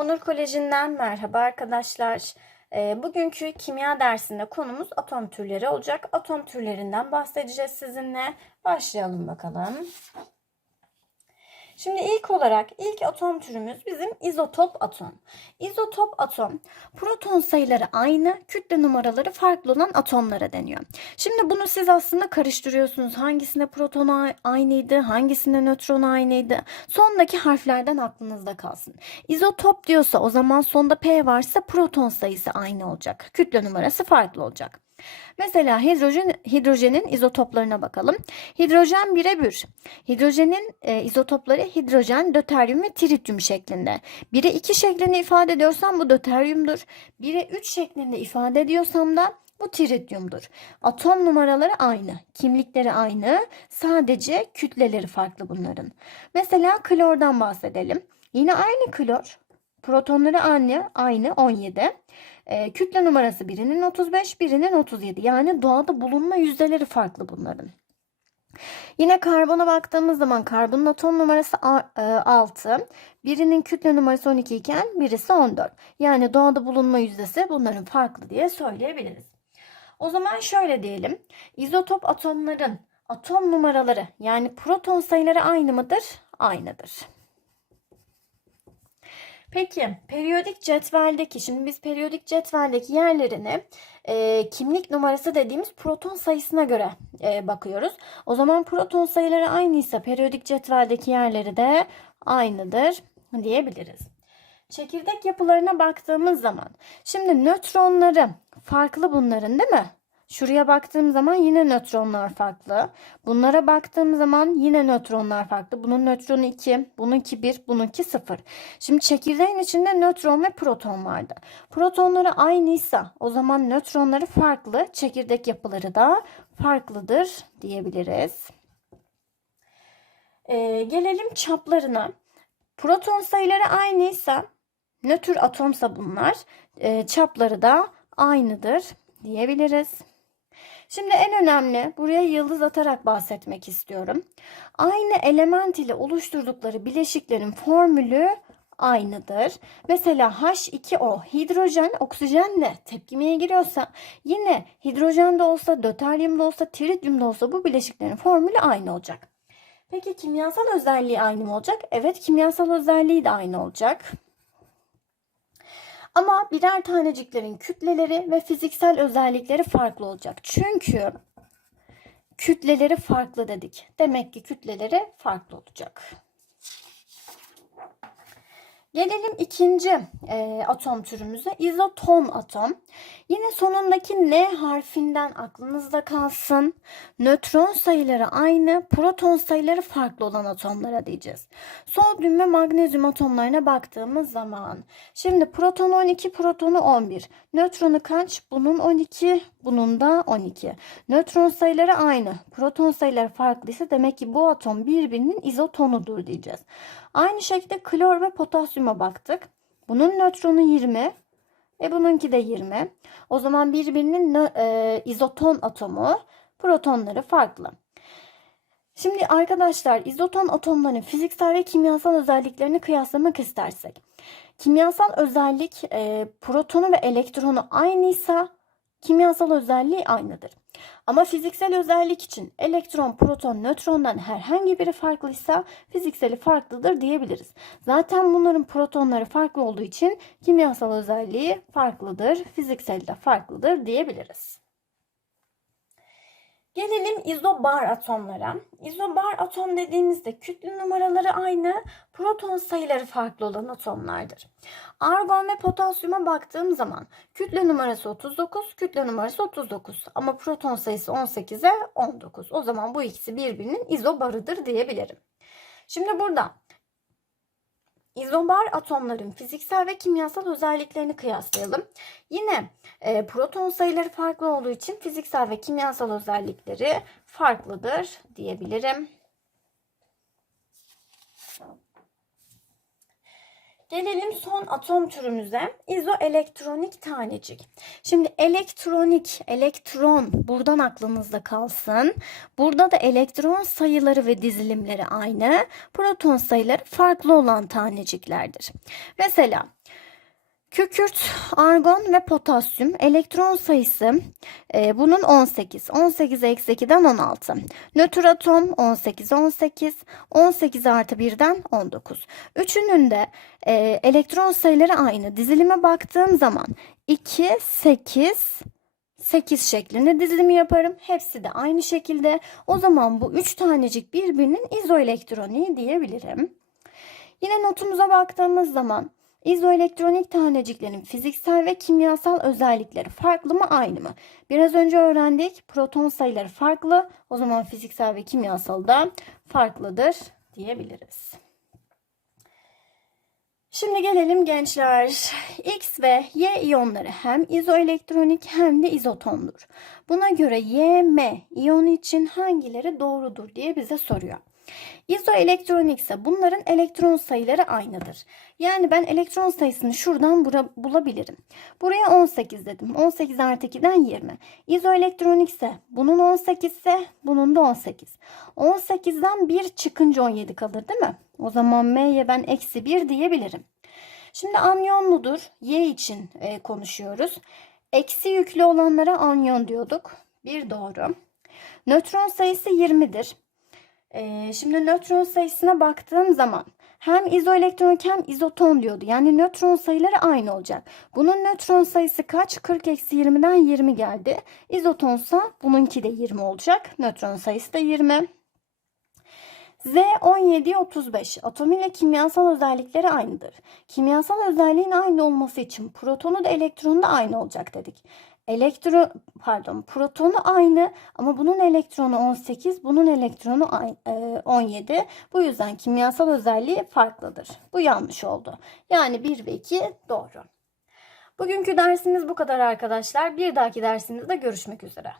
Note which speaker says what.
Speaker 1: Onur Koleji'nden merhaba arkadaşlar. Ee, bugünkü kimya dersinde konumuz atom türleri olacak. Atom türlerinden bahsedeceğiz sizinle. Başlayalım bakalım. Şimdi ilk olarak ilk atom türümüz bizim izotop atom. İzotop atom proton sayıları aynı, kütle numaraları farklı olan atomlara deniyor. Şimdi bunu siz aslında karıştırıyorsunuz. Hangisinde proton aynıydı, hangisinde nötron aynıydı. Sondaki harflerden aklınızda kalsın. İzotop diyorsa o zaman sonda P varsa proton sayısı aynı olacak. Kütle numarası farklı olacak. Mesela hidrojen hidrojenin izotoplarına bakalım. Hidrojen 1'e 1. Hidrojenin e, izotopları hidrojen, döteryum ve trityum şeklinde. 1'e 2 şeklinde ifade ediyorsam bu döteryumdur. 1'e 3 şeklinde ifade ediyorsam da bu trityumdur. Atom numaraları aynı, kimlikleri aynı, sadece kütleleri farklı bunların. Mesela klordan bahsedelim. Yine aynı klor. Protonları aynı, aynı 17. Ee, kütle numarası birinin 35, birinin 37. Yani doğada bulunma yüzdeleri farklı bunların. Yine karbona baktığımız zaman karbonun atom numarası a- e, 6, birinin kütle numarası 12 iken birisi 14. Yani doğada bulunma yüzdesi bunların farklı diye söyleyebiliriz. O zaman şöyle diyelim. İzotop atomların atom numaraları yani proton sayıları aynı mıdır? Aynıdır. Peki periyodik cetveldeki şimdi biz periyodik cetveldeki yerlerini e, kimlik numarası dediğimiz proton sayısına göre e, bakıyoruz. O zaman proton sayıları aynıysa periyodik cetveldeki yerleri de aynıdır diyebiliriz. Çekirdek yapılarına baktığımız zaman şimdi nötronları farklı bunların değil mi? Şuraya baktığım zaman yine nötronlar farklı. Bunlara baktığım zaman yine nötronlar farklı. Bunun nötronu 2, bununki 1, bununki 0. Şimdi çekirdeğin içinde nötron ve proton vardı. Protonları aynıysa o zaman nötronları farklı, çekirdek yapıları da farklıdır diyebiliriz. Ee, gelelim çaplarına. Proton sayıları aynıysa, nötr atomsa bunlar, e, çapları da aynıdır diyebiliriz. Şimdi en önemli buraya yıldız atarak bahsetmek istiyorum. Aynı element ile oluşturdukları bileşiklerin formülü aynıdır. Mesela H2O hidrojen oksijenle tepkimeye giriyorsa yine hidrojen de olsa, döteryum da olsa, trityum da olsa bu bileşiklerin formülü aynı olacak. Peki kimyasal özelliği aynı mı olacak? Evet kimyasal özelliği de aynı olacak. Ama birer taneciklerin kütleleri ve fiziksel özellikleri farklı olacak. Çünkü kütleleri farklı dedik. Demek ki kütleleri farklı olacak. Gelelim ikinci e, atom türümüze. İzoton atom. Yine sonundaki N harfinden aklınızda kalsın. Nötron sayıları aynı, proton sayıları farklı olan atomlara diyeceğiz. Sodyum ve magnezyum atomlarına baktığımız zaman. Şimdi proton 12, protonu 11. Nötronu kaç? Bunun 12, bunun da 12. Nötron sayıları aynı. Proton sayıları farklıysa demek ki bu atom birbirinin izotonudur diyeceğiz. Aynı şekilde klor ve potasyuma baktık. Bunun nötronu 20 ve bununki de 20. O zaman birbirinin e, izoton atomu, protonları farklı. Şimdi arkadaşlar izoton atomların fiziksel ve kimyasal özelliklerini kıyaslamak istersek. Kimyasal özellik e, protonu ve elektronu aynıysa kimyasal özelliği aynıdır. Ama fiziksel özellik için elektron, proton, nötrondan herhangi biri farklıysa fizikseli farklıdır diyebiliriz. Zaten bunların protonları farklı olduğu için kimyasal özelliği farklıdır, fizikseli de farklıdır diyebiliriz. Gelelim izobar atomlara. İzobar atom dediğimizde kütle numaraları aynı, proton sayıları farklı olan atomlardır. Argon ve potasyuma baktığım zaman kütle numarası 39, kütle numarası 39 ama proton sayısı 18'e 19. O zaman bu ikisi birbirinin izobarıdır diyebilirim. Şimdi burada İzobar atomların fiziksel ve kimyasal özelliklerini kıyaslayalım. Yine e, proton sayıları farklı olduğu için fiziksel ve kimyasal özellikleri farklıdır diyebilirim. Gelelim son atom türümüze. İzoelektronik tanecik. Şimdi elektronik, elektron buradan aklınızda kalsın. Burada da elektron sayıları ve dizilimleri aynı. Proton sayıları farklı olan taneciklerdir. Mesela Kükürt, argon ve potasyum elektron sayısı e, bunun 18. 18 eksi 2'den 16. Nötr atom 18, 18. 18 artı 1'den 19. Üçünün de e, elektron sayıları aynı. Dizilime baktığım zaman 2, 8, 8 şeklinde dizilimi yaparım. Hepsi de aynı şekilde. O zaman bu 3 tanecik birbirinin izoelektroniği diyebilirim. Yine notumuza baktığımız zaman izoelektronik taneciklerin fiziksel ve kimyasal özellikleri farklı mı aynı mı? Biraz önce öğrendik proton sayıları farklı. O zaman fiziksel ve kimyasal da farklıdır diyebiliriz. Şimdi gelelim gençler. X ve Y iyonları hem izoelektronik hem de izotondur. Buna göre Y, M iyonu için hangileri doğrudur diye bize soruyor. İzoelektronik ise bunların elektron sayıları aynıdır. Yani ben elektron sayısını şuradan bura- bulabilirim. Buraya 18 dedim. 18 artı 2'den 20. İzoelektronik ise bunun 18 ise bunun da 18. 18'den 1 çıkınca 17 kalır değil mi? O zaman M'ye ben eksi 1 diyebilirim. Şimdi anyonludur. Y için e, konuşuyoruz. Eksi yüklü olanlara anyon diyorduk. Bir doğru. Nötron sayısı 20'dir. Ee, şimdi nötron sayısına baktığım zaman hem izoelektronik hem izoton diyordu. Yani nötron sayıları aynı olacak. Bunun nötron sayısı kaç? 40 eksi 20'den 20 geldi. İzotonsa bununki de 20 olacak. Nötron sayısı da 20. Z 17 35 atom ile kimyasal özellikleri aynıdır. Kimyasal özelliğin aynı olması için protonu da elektronu da aynı olacak dedik. Elektro pardon protonu aynı ama bunun elektronu 18, bunun elektronu ay- e, 17. Bu yüzden kimyasal özelliği farklıdır. Bu yanlış oldu. Yani 1 ve 2 doğru. Bugünkü dersimiz bu kadar arkadaşlar. Bir dahaki dersimizde görüşmek üzere.